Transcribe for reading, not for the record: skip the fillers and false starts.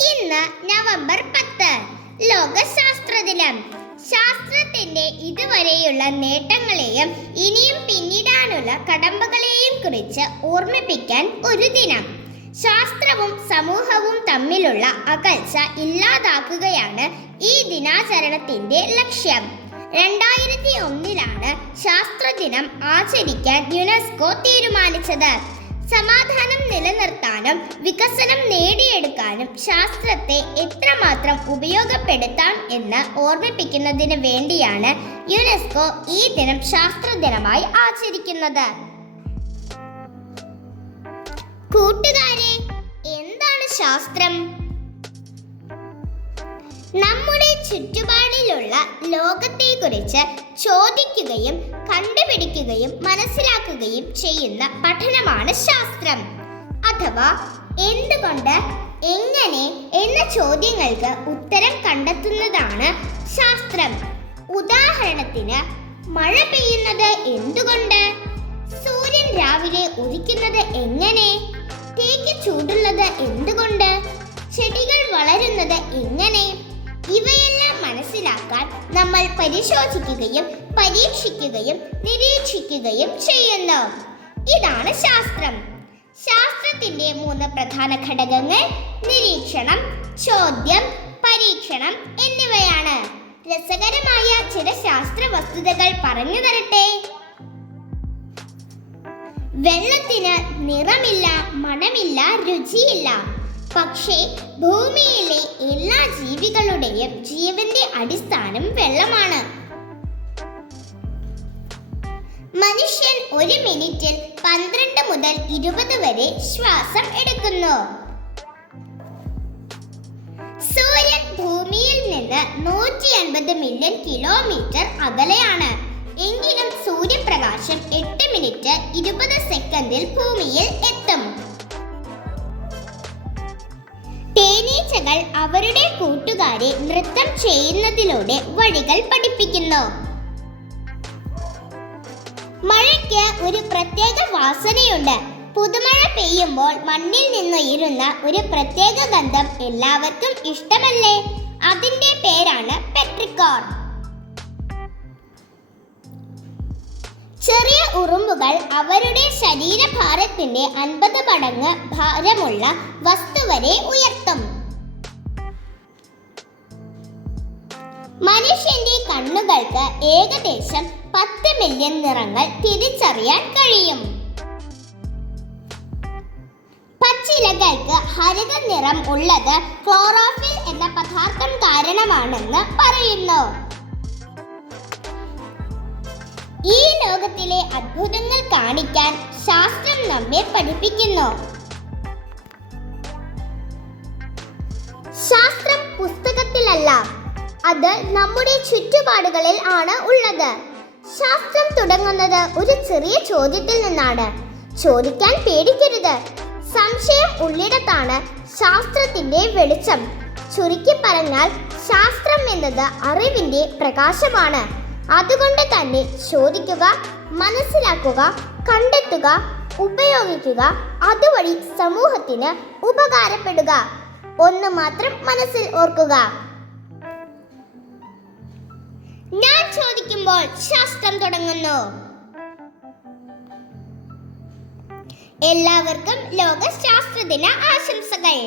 ഇന്ന് നവംബർ 10 ലോക ശാസ്ത്ര ദിനം. ശാസ്ത്രത്തിന്റെ ഇതുവരെയുള്ള നേട്ടങ്ങളെയും ഇനിയും പിന്നിടാനുള്ള കടമ്പകളെയും കുറിച്ച് ഓർമ്മിപ്പിക്കാൻ ഒരു ദിനം. ശാസ്ത്രവും സമൂഹവും തമ്മിലുള്ള അകൽച്ച ഇല്ലാതാക്കുകയാണ് ഈ ദിനാചരണത്തിന്റെ ലക്ഷ്യം. 2001 ശാസ്ത്രദിനം ആചരിക്കാൻ യുനെസ്കോ തീരുമാനിച്ചത്. സമാധാനം നിലനിർത്താനും വികസനം നേടിയെടുക്കാനും ശാസ്ത്രത്തെ എത്രമാത്രം ഉപയോഗപ്പെടുത്താം എന്ന് ഓർമ്മിപ്പിക്കുന്നതിന് വേണ്ടിയാണ് യുനെസ്കോ ഈ ദിനം ശാസ്ത്ര ദിനമായി ആചരിക്കുന്നത്. കൂട്ടുകാരെ, എന്താണ് ശാസ്ത്രം? നമ്മുടെ ചുറ്റുപാടിലുള്ള ലോകത്തെക്കുറിച്ച് ചോദിക്കുകയും കണ്ടുപിടിക്കുകയും മനസ്സിലാക്കുകയും ചെയ്യുന്ന പഠനമാണ് ശാസ്ത്രം. അഥവാ എന്തുകൊണ്ട്, എങ്ങനെ എന്ന ചോദ്യങ്ങൾക്ക് ഉത്തരം കണ്ടെത്തുന്നതാണ് ശാസ്ത്രം. ഉദാഹരണത്തിന്, മഴ പെയ്യുന്നത് എന്തുകൊണ്ട്? സൂര്യൻ രാവിലെ ഉദിക്കുന്നത് എങ്ങനെ? തേക്ക് ചൂടുള്ളത് എന്തുകൊണ്ട്? ചെടികൾ വളരുന്നത് എങ്ങനെ? ഇവയെല്ലാം മനസ്സിലാക്കാൻ നമ്മൾ പരിശോധിക്കുകയും പരീക്ഷിക്കുകയും നിരീക്ഷിക്കുകയും ചെയ്യുന്നു. ഇതാണ് ശാസ്ത്രം. ശാസ്ത്രത്തിന്റെ 3 പ്രധാന ഘടകങ്ങൾ നിരീക്ഷണം, ചോദ്യം, പരീക്ഷണം എന്നിവയാണ്. രസകരമായ ചില ശാസ്ത്ര വസ്തുതകൾ പറഞ്ഞു തരട്ടെ. വെള്ളത്തിന് നിറമില്ല, മണമില്ല, രുചിയില്ല. പക്ഷേ ഭൂമിയിലെ എല്ലാ ജീവികളുടെയും ജീവന്റെ അടിസ്ഥാനം വെള്ളമാണ്. മനുഷ്യൻ ഒരു മിനിറ്റിൽ 12 മുതൽ 20 വരെ ശ്വാസം എടുക്കുന്നു. സൂര്യൻ ഭൂമിയിൽ നിന്ന് 150 മില്യൺ കിലോമീറ്റർ അകലെയാണ്. എങ്കിലും സൂര്യപ്രകാശം 8 മിനിറ്റ് 20 സെക്കൻഡിൽ ഭൂമിയിൽ എത്തും. തേനീച്ചകൾ അവരുടെ കൂട്ടുകാരെ നൃത്തം ചെയ്യുന്നതിലൂടെ വഴികൾ പഠിപ്പിക്കുന്നു. മഴയ്ക്ക് ഒരു പ്രത്യേക വാസനയുണ്ട്. പുതുമഴ പെയ്യുമ്പോൾ മണ്ണിൽ നിന്നുയരുന്ന ഒരു പ്രത്യേക ഗന്ധം എല്ലാവർക്കും ഇഷ്ടമല്ലേ? അതിന്റെ പേരാണ് പെട്രിക്കോർ. ചെറിയ ഉറുമ്പുകൾ അവരുടെ ശരീരഭാരത്തിന്റെ 50 മടങ്ങ് ഭാരമുള്ള വസ്തു വരെ ഉയർത്തും. മനുഷ്യന്റെ കണ്ണുകൾക്ക് ഏകദേശം 10 മില്യൺ നിറങ്ങൾ തിരിച്ചറിയാൻ കഴിയും. പച്ചിലകൾക്ക് ഹരിത നിറം ഉള്ളത് ക്ലോറോഫിൽ എന്ന പദാർത്ഥം കാരണമാണെന്ന് പറയുന്നു. ഈ ലോകത്തിലെ അത്ഭുതങ്ങൾ കാണിക്കാൻ ശാസ്ത്രം നമ്മെ പഠിപ്പിക്കുന്നു. ശാസ്ത്രം പുസ്തകത്തിലല്ല, അത് നമ്മുടെ ചുറ്റുപാടുകളിൽ ആണ് ഉള്ളത്. ശാസ്ത്രം തുടങ്ങുന്നത് ഒരു ചെറിയ ചോദ്യത്തിൽ നിന്നാണ്. ചോദിക്കാൻ പേടിക്കരുത്. സംശയം ഉള്ളിടത്താണ് ശാസ്ത്രത്തിന്റെ വെളിച്ചം. ചുരുക്കി പറഞ്ഞാൽ ശാസ്ത്രം എന്നത് അറിവിന്റെ പ്രകാശമാണ്. അതുകൊണ്ട് തന്നെ ചോദിക്കുക, മനസ്സിലാക്കുക, കണ്ടെത്തുക, ഉപയോഗിക്കുക, അതുവഴി സമൂഹത്തിന് ഉപകാരപ്പെടുക. ഒന്ന് മാത്രം മനസ്സിൽ ഓർക്കുക: ഞാൻ ചോദിക്കുമ്പോൾ ശാസ്ത്രം തുടങ്ങുന്നു. എല്ലാവർക്കും ലോക ശാസ്ത്ര ദിന ആശംസകൾ.